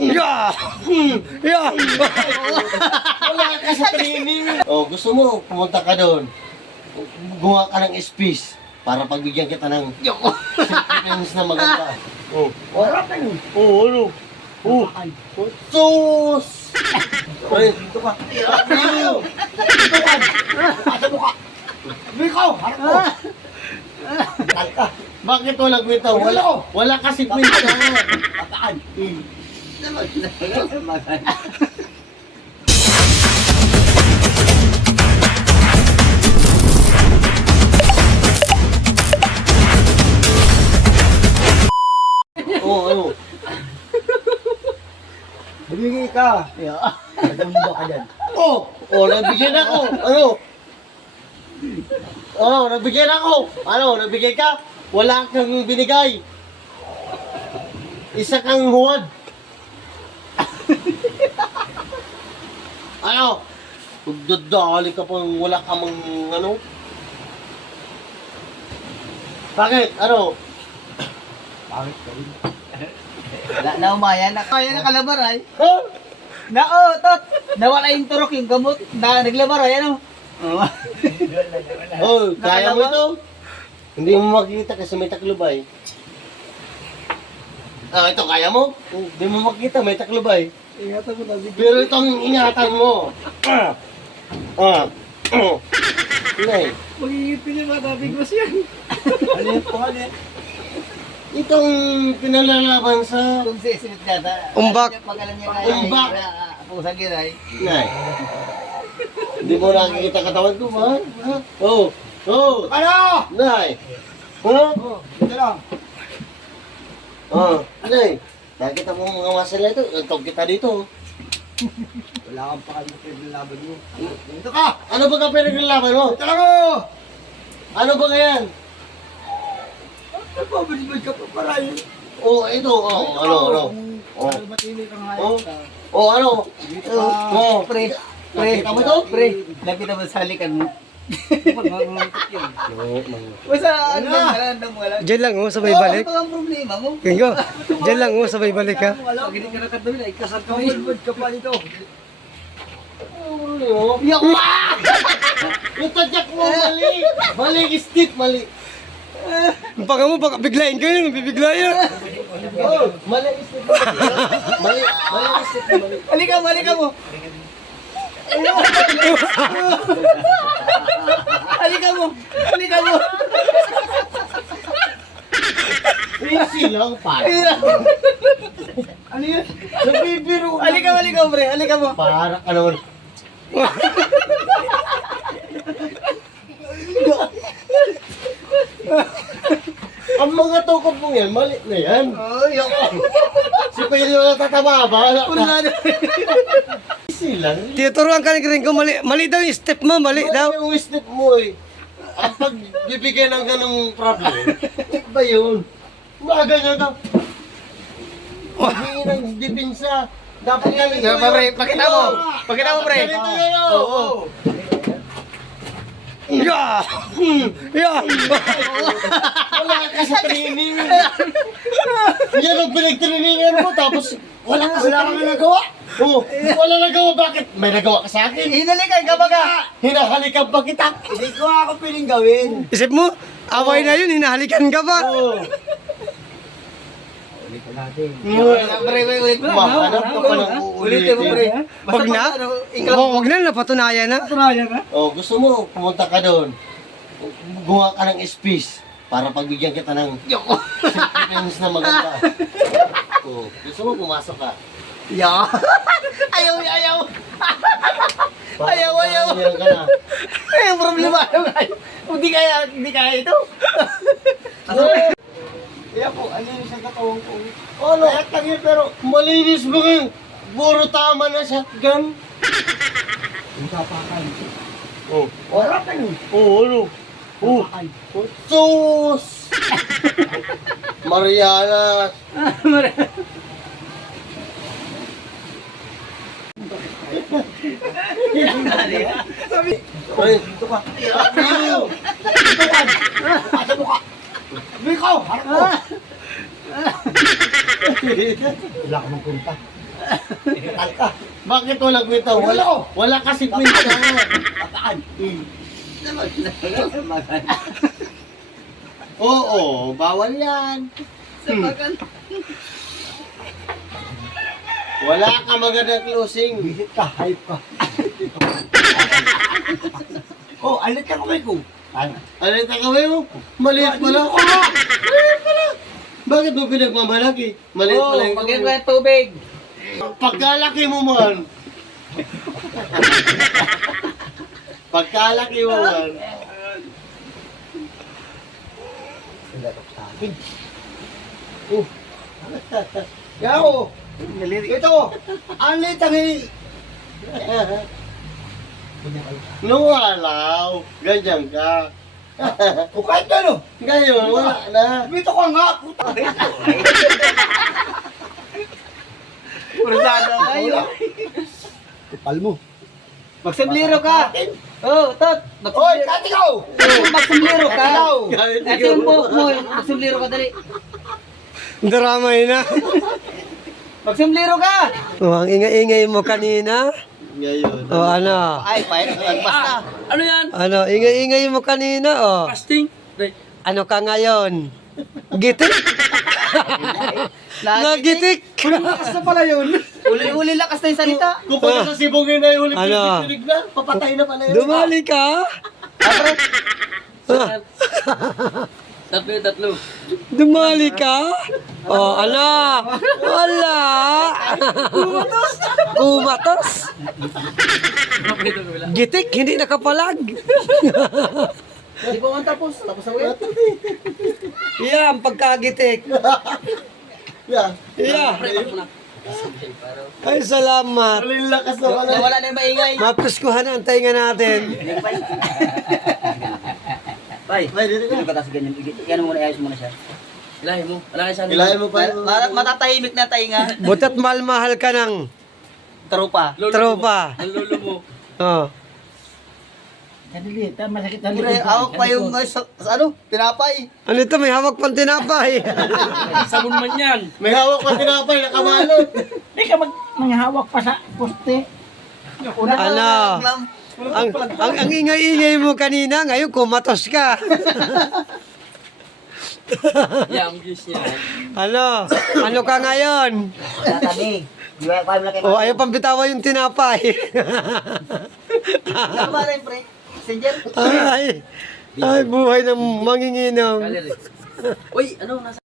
Yeah! Yeah! Wala ka sa training. Oh, gusto mo, pumunta ka doon. Gumawa ka ng speech para pagbigyan kita ng self-defense na maganda. Oh, wala ka yun. Oh, ano? Oh, sus! Pre, dito ka. Dito ka. Pasa mo ka. Bikaw, harap mo. Tal ka. Bakit walang kwenta? Wala kasi kwenta. Pataan. Oo, ano? Bumingay ka. Nagamba ka dyan. Nabigyan ako. Ano? Nabigyan ako. Ano, nabigyan ka? Wala kang binigay. Isa kang huwad. Ano? Pagdadali ka pang wala ka mang ano? Bakit? Ano? Bakit ka rin? Na umaya na kalabar ay. Huh? Tot. Nawala yung turok yung gamot. Naglabar ay ano. Kaya mo ito? Hindi mo makikita kasi may taklubay. Ito kaya mo? Hindi mo makikita, may taklubay. Ingatan mo na. Pero itong ingatan mo. Nay, Magigipin niya mga bigos yan. Ano yan po? Ano yan? itong pinalalaban sa... Kung sisimit yata. Umbak. Pag alam niya kaya. Umbak. Pusang giray. Nay. Hindi mo nakikita katawan ko, ha? Ano? Nay. Ha? Ito lang. Nay. Nakita mo mga muscle na ito. Itong kita dito. Wala kang pakal na laban mo. Dito ka! Ano ba ka pinaglalaban mo? Ito lang o! Ano ba yan? Nagpabalibad ka pa para yun. Ito. Ano? Ano matili kang Oh. hayop ka? Ano? Pre. Nakita mo ito? Pre. Nakita mo sa halikan mo. Mangungutot yun. Basta ano lang wala. Diyan lang sabay balik. Ano ang problema mo? Kingo, diyan lang sabay balik ha. Pag hindi ka nakatuloy ay kasal ka Nagpabalibad ka pa dito. Yak! Yung tadyak mo, mali! Mali, step, mali! Baka mo, baka biglayin ka yun, bibiglayin. Mali, step, mali! Mali, step, mali! Halika mo. Halika mo. Easy lang, pa! Ano yun? Nagbibiro ka! Halika mo, pre. Halika mo. Para ka naman! Ang mga tukod mong yan, mali na yan! Si Pedro na tatama, bahala ka! Easy lang! Tinuturuan ka ni Gringo, mali daw yung step mo, mali daw. Yung step mo eh. Ang pagbibigay ng ganong problem, check ba yun? Mga ganyan ka. Maghingi ng depensa. Dapat ganito yun. Pre, pakita mo. Pakita mo, pre. Ganito yun. Oo. Yeah! Yeah! Wala ka sa training. Yan ang pinag-trainingan mo, tapos wala ka sa nagawa. Wala nagawa, bakit? May nagawa ka sa akin. Hinalikan ka baga. Hinahalikan pa kita. Hindi ko ako piling gawin. Isip mo, away na yun, hinahalikan ka pa. Pre, ulit mo. Mahanap ka pa ng Ulitin mo, pre. uulitin. Wag na. Wag na, napatunayan na. Gusto mo, pumunta ka doon. Gumawa ka ng speech para pagbigyan kita ng self-defense na maganda. Gusto mo, pumasok ka. Yeah. Ayaw. Ayaw. Yan ka na. Ay, ang problema. Hindi kaya ito. Kaya po, ano yung isang katawang ko? Ano? Pero malinis mo ngayon. Puro tama na shotgun. Yung tapakan. Wala ka yun. Ano? Sus! Mariana. Sabi, Pre, dito ka. Dito ka. Pasa mo ka. Bikaw, harap mo. wala ka mong punta. Bakit walang kwenta? Wala kasi kwenta. Oo, bawal yan. Wala ka magandang closing. Visit ka, hype ka. Oh, alit ka kamay ko. Ano yung takawin mo? Maliit pala. Maliit pala. Bakit mo pinagmamalaki? Maliit pala yung Pagyan ko yung tubig. Pagkalaki mo man. Pagkalaki mo man. Yao! Ito! Ang litang Nung alaw, ganyan ka. O kahit gano'n! Ngayon, wala na. Dito ka nga! Pursada kayo! Kupal mo. Magsimblero ka! Oh, Tot! Hoy, katikaw! Magsimblero ka! Kahit Ito yung buhok mo, magsimblero ka dali. Daramay na. Magsimblero ka! Oh, ang ingay-ingay mo kanina. Ngayon. Oh, ano? Ay, pahit, lagpas na. Ano yan? Ano, ingay-ingay mo kanina, oh. Fasting? Ano ka ngayon? Gitik? Nagitik? Lakas na pala yun. Uli-uli lakas na yung salita. Kung pala sa sibongin na yung Ano? pinig na, papatay na pala yun. Dumali ka? Ah, Tatlo. dumali ka? Oh, ano? Wala. Kumatos. Gitik, hindi nakapalag. Di ba man tapos? Tapos na ulit. Yan, pagkagitik. Yeah. Yeah. Ay, salamat. Walang lakas na pala. Nawala na yung maingay. Mapuskuhan ang tainga natin. Bay, Ay, dito ka. ano ka tapos ganyan? Yan muna, ayos muna siya. Ilahin mo. Wala kayo sa Ilahin mo pa yun. Matatahimik na tainga. Butat mahal-mahal ka ng Tropa. tropa. Ang lolo mo. Oh. Kadili, masakit na liit. Awak pa yung ano, tinapay. Ano ito? May hawak pang tinapay. Sabon man yan. May hawak pa tinapay, nakabalot. Hindi ka manghahawak pa sa poste. Ano? Ang ingay-ingay mo kanina, ngayon kumatos ka. Yeah, ang views niya. Ano? Ano ka ngayon? Tatabi. Di ba kaya malaki? O, ayaw pang bitawa yung tinapay. Ano ba rin, pre? Messenger? Ay, buhay ng manginginom. Uy, ano, nasa